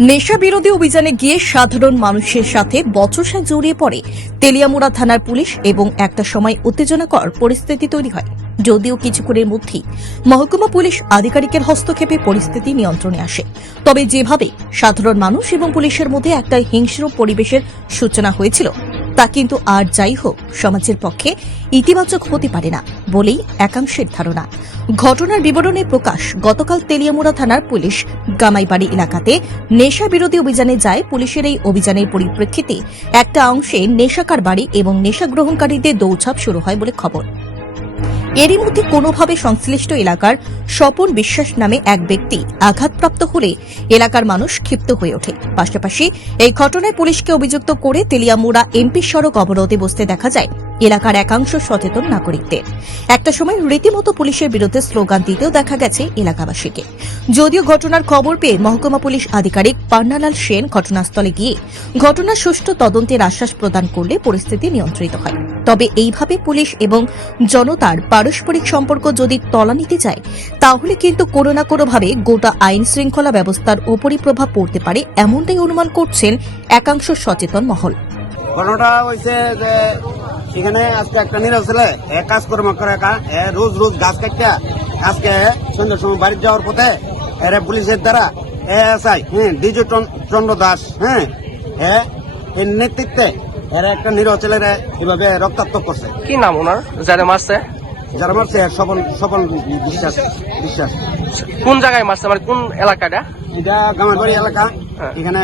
নেশা বিরোধী অভিযানে গিয়ে সাধারণ মানুষের সাথে বচসা জড়িয়ে পড়ে তেলিয়ামুড়া থানার পুলিশ এবং একটা সময় উত্তেজনাকর পরিস্থিতি তৈরি হয়। যদিও কিছুক্ষণের মধ্যেই মহকুমা পুলিশ আধিকারিকের হস্তক্ষেপে পরিস্থিতি নিয়ন্ত্রণে আসে। তবে যেভাবে সাধারণ মানুষ এবং পুলিশের মধ্যে একটা হিংস্র পরিবেশের সূচনা হয়েছিল তা কিন্তু আর যাই হোক, সমাজের পক্ষে ইতিবাচক হতে পারে না বলেই একাংশের ধারণা। ঘটনার বিবরণে প্রকাশ, গতকাল তেলিয়ামুড়া থানার পুলিশ গামাইবাড়ি এলাকাতে নেশা বিরোধী অভিযানে যায়। পুলিশের এই অভিযানের পরিপ্রেক্ষিতে একটা অংশে নেশাকার বাড়ি এবং নেশা গ্রহণকারীদের দৌছাপ শুরু হয় বলে খবর। এরই মধ্যে কোনোভাবে সংশ্লিষ্ট এলাকার স্বপন বিশ্বাস নামে এক ব্যক্তি আঘাতপ্রাপ্ত হলে এলাকার মানুষ ক্ষিপ্ত হয়ে ওঠে। পাশাপাশি এই ঘটনায় পুলিশকে অভিযুক্ত করে তেলিয়ামুড়া এমপি সড়ক অবরোধে বসতে দেখা যায়। এলাকার একাংশ সচেতন নাগরিকদের। একটা সময় রীতিমতো পুলিশের বিরুদ্ধে স্লোগান দিতেও দেখা গেছে এলাকাবাসীকে। যদিও ঘটনার খবর পেয়ে মহকুমা পুলিশ আধিকারিক পান্নালাল সেন ঘটনাস্থলে গিয়ে ঘটনার সুষ্ঠু তদন্তের আশ্বাস প্রদান করলে পরিস্থিতি নিয়ন্ত্রিত হয়। তবে এইভাবে পুলিশ এবং জনতার পারস্পরিক সম্পর্ক যদি তলা নিতে চায় তাহলে কিন্তু কোনো না কোনোভাবে গোটা আইন শৃঙ্খলা ব্যবস্থার ওপরই প্রভাব পড়তে পারে এমনটাই অনুমান করছেন একাংশ সচেতন মহল। ঘটনাটা হয়েছে যে এখানে আজকে একটা নিরব ছেলে এ কাজ করে একা এ রোজ রোজ গাছ কাটটা আজকে সন্ধ্যার সময় বাড়ি যাওয়ার পথে এর পুলিশের দ্বারা এ এসআই হ্যাঁ ডিজু চন্দ্র দাস হ্যাঁ এ এর নেতৃত্বে এরা একটা নিরব ছেলেরা এভাবে রক্তাক্ত করছে। কি নাম ওনার? যারা মারছে? যারা মারছে সবল সবল বিশ্বাস বিশ্বাস। কোন জায়গায় মারছে? মানে কোন এলাকাটা? এটা গামারবাড়ি এলাকা। হ্যাঁ। এখানে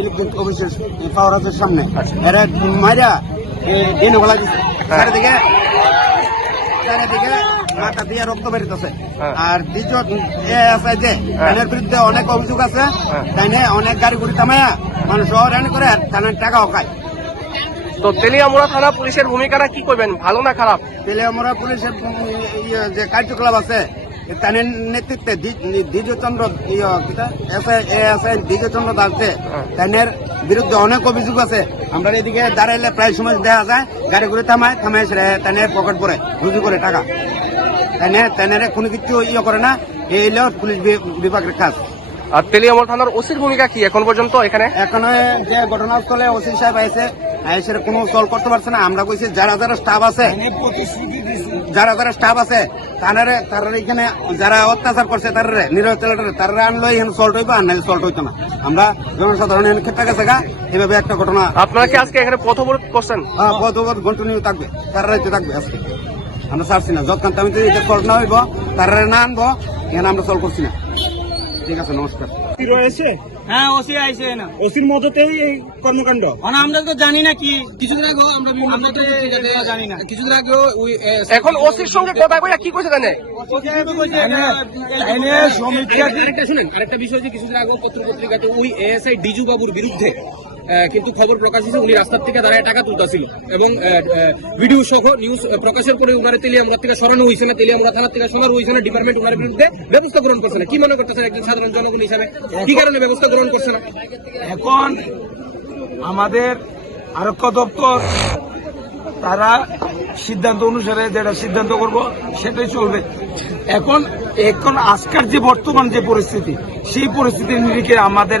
ইলেকট্রিক অফিসের পাওয়ার হাউসের সামনে। আচ্ছা। এরা মাইরা দিন দিচ্ছে হ্যাঁ। চারিদিকে মাথা দিয়ে রক্ত বেরিতেছে। হ্যাঁ। আর দ্বিতীয় আছে যে হ্যাঁ। বিরুদ্ধে অনেক অভিযোগ আছে। অনেক গাড়ি গুড়ি থামায়া মানুষ হরানি করে থানার টাকাও খায় তো তেলিয়ামুড়া থানা পুলিশের ভূমিকাটা কি করবেন? ভালো না খারাপ? তেলিয়ামুড়া পুলিশের ইয়ে যে কার্যকলাপ আছে তাদের নেতৃত্বে দ্বিজচন্দ্র এসআই দ্বিজচন্দ্র দাসে। তাদের বিরুদ্ধে অনেক অভিযোগ আছে। আমরা এদিকে দাঁড়াইলে প্রায় সময় দেখা যায় গাড়ি করে থামায় থামায় সেরে তাদের পকেট পরে রুজু করে টাকা। তেনে তেনে কোনো কিছু ইয়ে করে না এই হলো পুলিশ বিভাগ বিভাগের কাজ। আর তেলিয়ামল থানার ওসির ভূমিকা কি এখন পর্যন্ত এখানে? এখন যে ঘটনাস্থলে ওসি সাহেব আইসে আইসের কোনো সলভ করতে পারছে না। আমরা কইছি যারা যারা স্টাফ আছে যারা যারা স্টাফ আছে তারা তারা এখানে যারা অত্যাচার করছে তারা নিরতলারে তারা আনলো এখানে সল্ট হইবা আর নাহলে সল্ট হইতো না। আমরা জনসাধারণ এখানে ক্ষেত্রে গেছে গা এভাবে একটা ঘটনা আপনারা কি আজকে এখানে পথ অবরোধ করছেন? পদ পদ কন্টিনিউ থাকবে তারা রাইতে থাকবে আজকে। আমরা ছাড়ছি না যতক্ষণ আমি যদি এটা সল্ট না হইব তারা না আনব এখানে আমরা সলভ করছি না। ঠিক আছে নমস্কার। রয়েছে? হ্যাঁ ওসি আইছে না। ওসির মদতেই এই কর্মকাণ্ড। মানে আমরা তো জানি না কি কিছুদিন আগে আমরা বিভিন্ন আমরা তো জানি না। কিছুদিন আগে ওই এখন ওসির সঙ্গে কথা কইরা কি কইছে জানে? আরেকটা শুনেন আরেকটা বিষয় যে কিছুদিন আগে পত্র পত্রিকাতে ওই এএসআই ডিজু বাবুর বিরুদ্ধে কিন্তু খবর প্রকাশ হয়েছে উনি রাস্তার থেকে দাঁড়ায় টাকা তুলতেছিল। এবং ভিডিও সহ নিউজ প্রকাশের পরে ওনারে তেলিয়ামুড়া থেকে সরানো হয়েছে না তেলিয়ামুড়া থানার থেকে সরানো হয়েছে না ডিপার্টমেন্ট ওনার বিরুদ্ধে ব্যবস্থা গ্রহণ করছে না। কি মনে করতেছেন একজন সাধারণ জনগণ হিসাবে? কি কারণে ব্যবস্থা গ্রহণ করছে না? এখন আমাদের আরক্ষ দপ্তর তারা সিদ্ধান্ত অনুসারে যেটা সিদ্ধান্ত করব সেটাই চলবে। এখন এখন আজকের যে বর্তমান যে পরিস্থিতি সেই পরিস্থিতির নিরিখে আমাদের